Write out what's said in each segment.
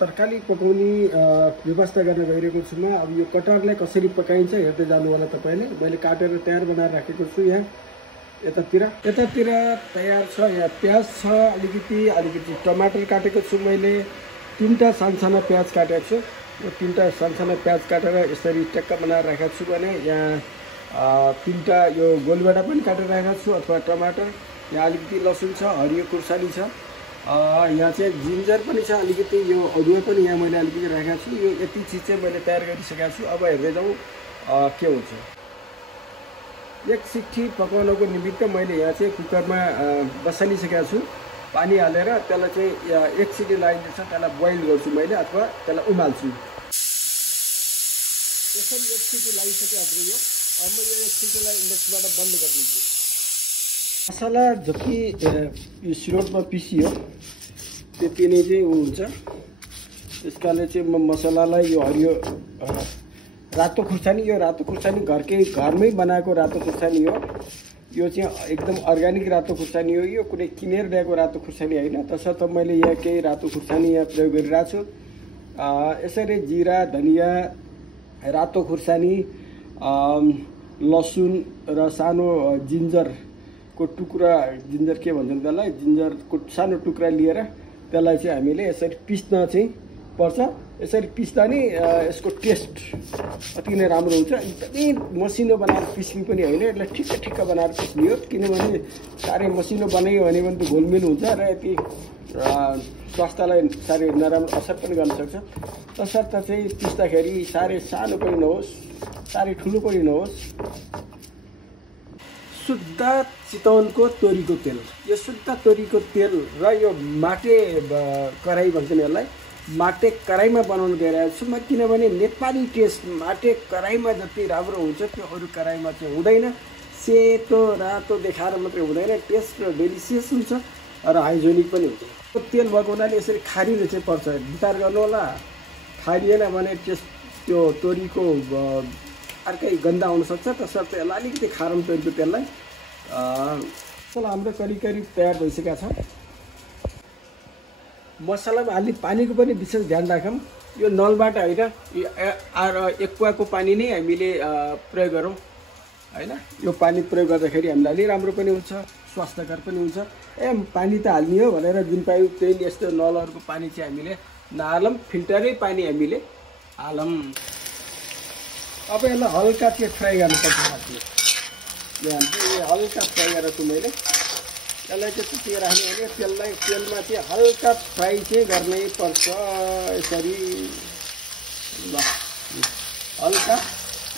तरकारी पकाउने व्यवस्था गर्न गइरहेको छु म। अब यो कटहरलाई कसरी पकाइन्छ हेर्दै जानु होला तपाईले। मैले काटेर तयार बनाएर राखेको छु यहाँ यतातिर तयार छ। यहाँ प्याज छ, अलिकति टमाटर काटेको छु मैले। 3टा सानसाना प्याज काटेको छु। यो 3टा सानसाना प्याज काटेर यसरी ट्याक्क बनाएर राखेको छु भने यहाँ 3टा यो गोलभेडा पनि काटेर राखेको छु अथवा टमाटर। यहाँ अलिकति लसुन छ, हरियो खुर्सानी छ, यहाँ चाहिँ जिन्जर पनि छ, अलिकति यो अदुवा पनि यहाँ मैले अलिकति राखेको छु। यो यति चिज चाहिँ मैले तयार गरिसकेको छु। अब हेर्दै जाउँ के हुन्छ। एक सिट्ठी पकाउनको निमित्त मैले यहाँ चाहिँ कुकरमा बसालिसकेको छु। पानी हालेर त्यसलाई चाहिँ एक सिटी लगाइदिन्छ, त्यसलाई बोइल गर्छु मैले अथवा त्यसलाई उमाल्छु। त्यसरी एक सिटी लागिसक्यो हाम्रो यो। अब म यो एक सिटीलाई इन्डक्सनबाट बन्द गरिदिन्छु। मसला जति यो सिलौटमा पिसियो त्यति नै चाहिँ हुन्छ। त्यस कारणले चाहिँ म मसलालाई यो हरियो रातो खुर्सानी, यो रातो खुर्सानी घरमै बनाएको रातो खुर्सानी हो। यो चाहिँ एकदम अर्ग्यानिक रातो खुर्सानी हो। यो कुनै किनेर ल्याएको रातो खुर्सानी होइन। तसर्थ मैले यहाँ केही रातो खुर्सानी यहाँ प्रयोग गरिरहेको छु। यसरी जिरा, धनिया, रातो खुर्सानी, लसुन र सानो जिन्जरको टुक्रा, जिन्जर के भन्छन् त्यसलाई, जिन्जरको सानो टुक्रा लिएर त्यसलाई चाहिँ हामीले यसरी पिस्न चाहिँ पर्छ। यसरी पिस्दा नि यसको टेस्ट अति नै राम्रो हुन्छ। एकदमै मसिनो बनाएर पिस्ने पनि होइन, यसलाई ठिक्क बनाएर पिस्ने हो। किनभने साह्रै मसिनो बनायो भने त घोलमिल हुन्छ र यति स्वास्थ्यलाई साह्रै नराम्रो असर पनि गर्न सक्छ। तसर्थ चाहिँ पिस्दाखेरि साह्रै सानो पनि नहोस्, साह्रै ठुलो पनि नहोस्। शुद्ध चितवनको तोरीको तेल, यो शुद्ध तोरीको तेल र यो माटे कराई भन्छन् यसलाई, माटे कराईमा बनाउनु गइरहेको छु म। किनभने नेपाली टेस्ट माटे कराईमा जति राम्रो हुन्छ त्यो अरू कराईमा चाहिँ हुँदैन। सेतो रातो देखाएर मात्रै हुँदैन, टेस्ट र डेलिसियस हुन्छ र हाइजेनिक पनि हुन्छ। तेल भएको हुनाले यसरी खारिलो चाहिँ पर्छ, विचार गर्नु होला। खारिएन भने त्यो तोरीको अर्कै गन्ध आउन सक्छ। तसर्थ यसलाई अलिकति खारम तोरीको तेललाई हाम्रो करिब तयार भइसकेको छ। मसलामा हाल्ने पानीको पनि विशेष ध्यान राखौँ। यो नलबाट होइन, एक कुवाको पानी नै हामीले प्रयोग गरौँ होइन। यो पानी प्रयोग गर्दाखेरि हामीलाई अलि राम्रो पनि हुन्छ, स्वास्थ्यकर पनि हुन्छ। पानी त हाल्ने हो भनेर जुन पायो त्यही यस्तो नलहरूको पानी चाहिँ हामीले नहालौँ, फिल्टरै पानी हामीले हालौँ। अब यसलाई हल्का चाहिँ फ्राई गर्नुपर्छ साथी। यहाँ हल्का फ्राई गरेर छु मैले। यसलाई चाहिँ त्यति राख्ने भने तेलमा चाहिँ हल्का फ्राई चाहिँ गर्नै पर्छ यसरी। ल हल्का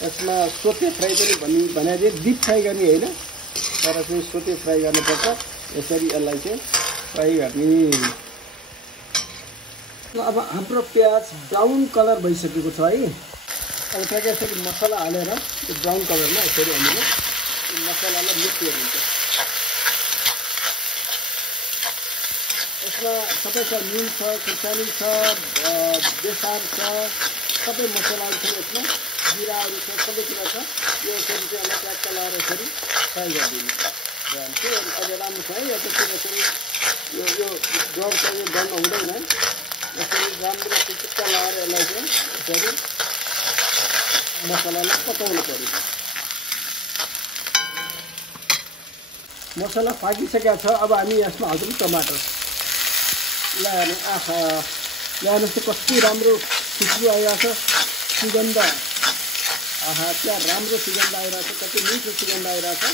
यसमा सोते फ्राई पनि भनिदिए, डिप फ्राई गर्ने होइन, तर चाहिँ सोते फ्राई गर्नुपर्छ। यसरी यसलाई चाहिँ फ्राई गर्ने। अब हाम्रो प्याज ब्राउन कलर भइसकेको छ है। अब त्यहाँ यसरी मसला हालेर त्यो ब्राउन कलरमा यसरी हामीले मसलालाई मिक्स गरिन्छ। यसमा सबै छ, नुन छ, खुर्सानी छ, बेसार छ, सबै मसलाहरू छ यसमा, जिराहरू छ, सबै कुरा छ। यो यसरी चाहिँ यसलाई ट्याक्क लगाएर यसरी फ्राई गरिदिनु। त्यो अहिले राम्रो छ है। यसरी यो डर चाहिँ बन्द हुँदैन है। यसरी राम्रो टुक्क लगाएर यसलाई चाहिँ यसरी मसलालाई पकाउनु पर्यो। मसला पाकिसकेको छ। अब हामी यसमा हाल्छौँ टमाटर। ल्याएर आहा ल्याउनुहोस् त कति राम्रो खुसबु आइरहेको छ, सुगन्ध। आहा क्या राम्रो सुगन्ध आइरहेको छ, कति मिठो सुगन्ध आइरहेको छ।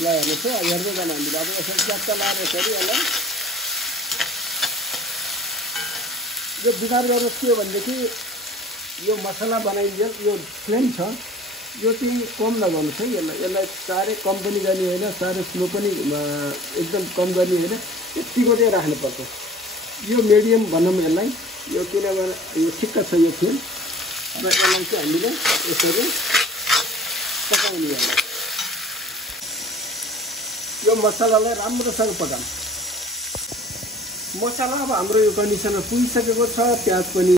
ल्याउनुहोस् है, हेर्दै जानु हामीले। अब यसरी च्याक्क लगाएर यसरी यसलाई यो विचार गर्नुहोस् के हो भनेदेखि यो मसला बनाइदियो, यो फ्लेम छ यो चाहिँ कम लगाउनुहोस् है। यसलाई साह्रै कम पनि गर्ने होइन, साह्रै स्लो पनि एकदम कम गर्ने होइन, यतिको चाहिँ राख्नुपर्छ। यो मिडियम भनौँ यसलाई। यो किनभने यो ठिक्क छ यो फ्लेम। अब यसलाई चाहिँ हामीले यसरी पकाउने गर्छौँ। यो मसलालाई राम्रोसँग पकाउँ। मसला अब हाम्रो यो कन्डिसनमा पुगिसकेको छ। प्याज पनि